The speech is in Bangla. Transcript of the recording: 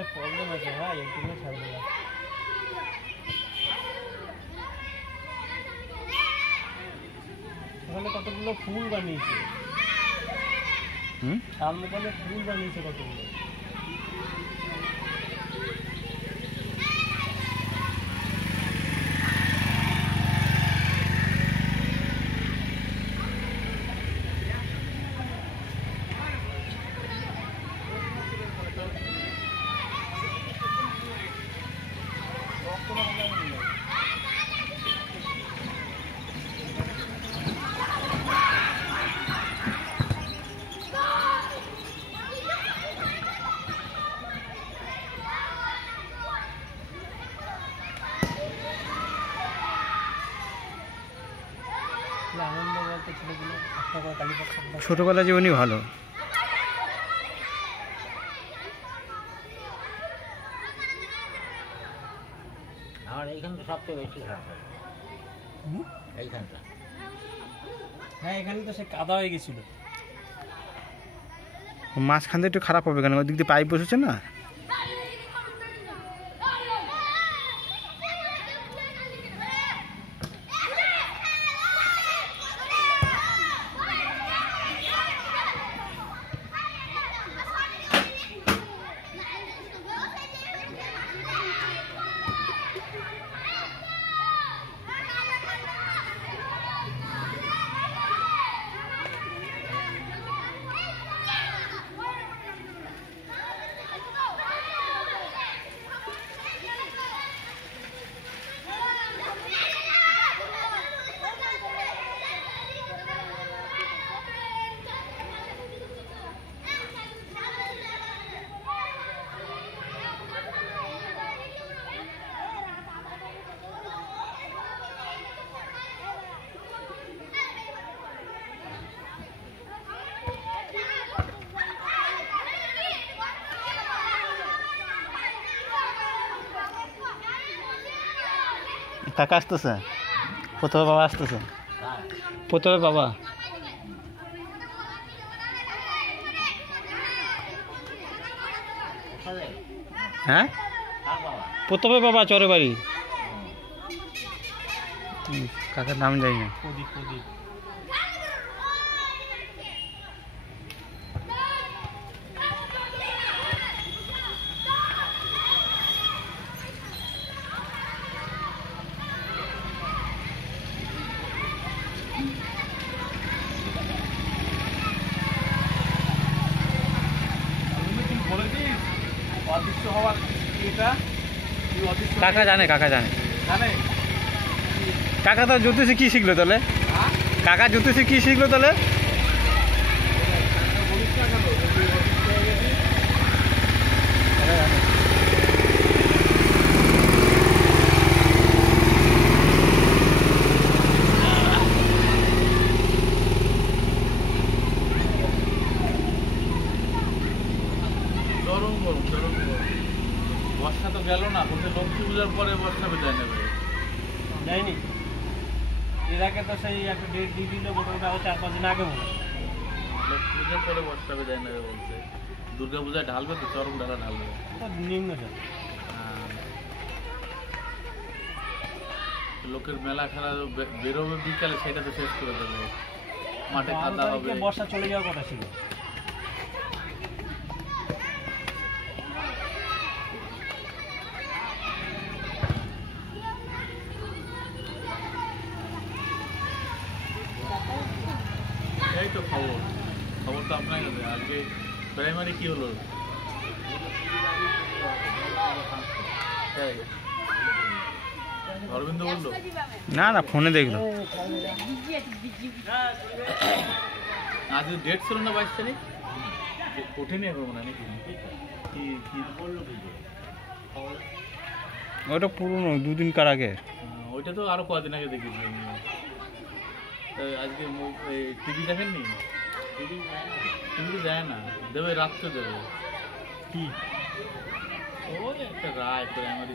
জলের প্রবলেম আছে, হ্যাঁ এইটুকু ছাড়বে না। ওখানে কতগুলো ফুল বানিয়েছে, শালমোকালে ফুল বানিয়েছে কতগুলো। ছোটবেলা জীবনই ভালো। আমার এইখানটা সবচেয়ে বেশি খারাপ হয়, এইখানটা। হ্যাঁ এখানে তো সে কাদা হয়ে গেছিল। মাঝখান দিয়ে একটু খারাপ হবে কেন? ওই দিক দিয়ে পাইপ বসেছে না। কাকা আসতেছে, প্রথমে বাবা আসতেছে, প্রথমে বাবা। হ্যাঁ প্রথমে বাবা চরে বাড়ি। কাকার নাম জানি না। কাকা জানে, কাকা জানে। কাকা তো জ্যোতিষে কি শিখলো তাহলে? কাকা জ্যোতিষে কি শিখলো তাহলে? বর্ষা তো গেল না, বলতে লক্ষ্মী পূজার পরে বর্ষা বিদায় নেবে। যায়নি এর আগে তো সেই একটা ডেট দিয়ে দিল, মোটামুটি আরো 4-5 দিন আগে মনে হয়। লক্ষ্মী পূজার পরে বর্ষা বিদায় নেবে বলছে। দুর্গা পূজায় ঢালবে তো, চরম ঢালা ঢালবে। নিম্নচাপ। লোকের মেলা খেলা বেরোবে বিকালে, সেটা তো শেষ করে দেবে। মাঠে কাদা হবে। বর্ষা চলে যাওয়ার কথা ছিল। এই তো খবর তো আপনার কাছে। আজকে প্রাইমারি কি হলো? অরবিন্দ বললো না না, ফোনে দেখলো। আজকে ডেট ছিল না 22 তারিখ, কঠিনই এখন মনে হয় নাকি? ওটা পুরনো, 2 দিন কার আগে। ওইটা তো আরো কদিন আগে দেখেছি। আজকে টিভি দেখেননি? টিভি তো যায় না, দেবে রাত্রে দেবে। কি ওই একটা রায় প্রাইমারি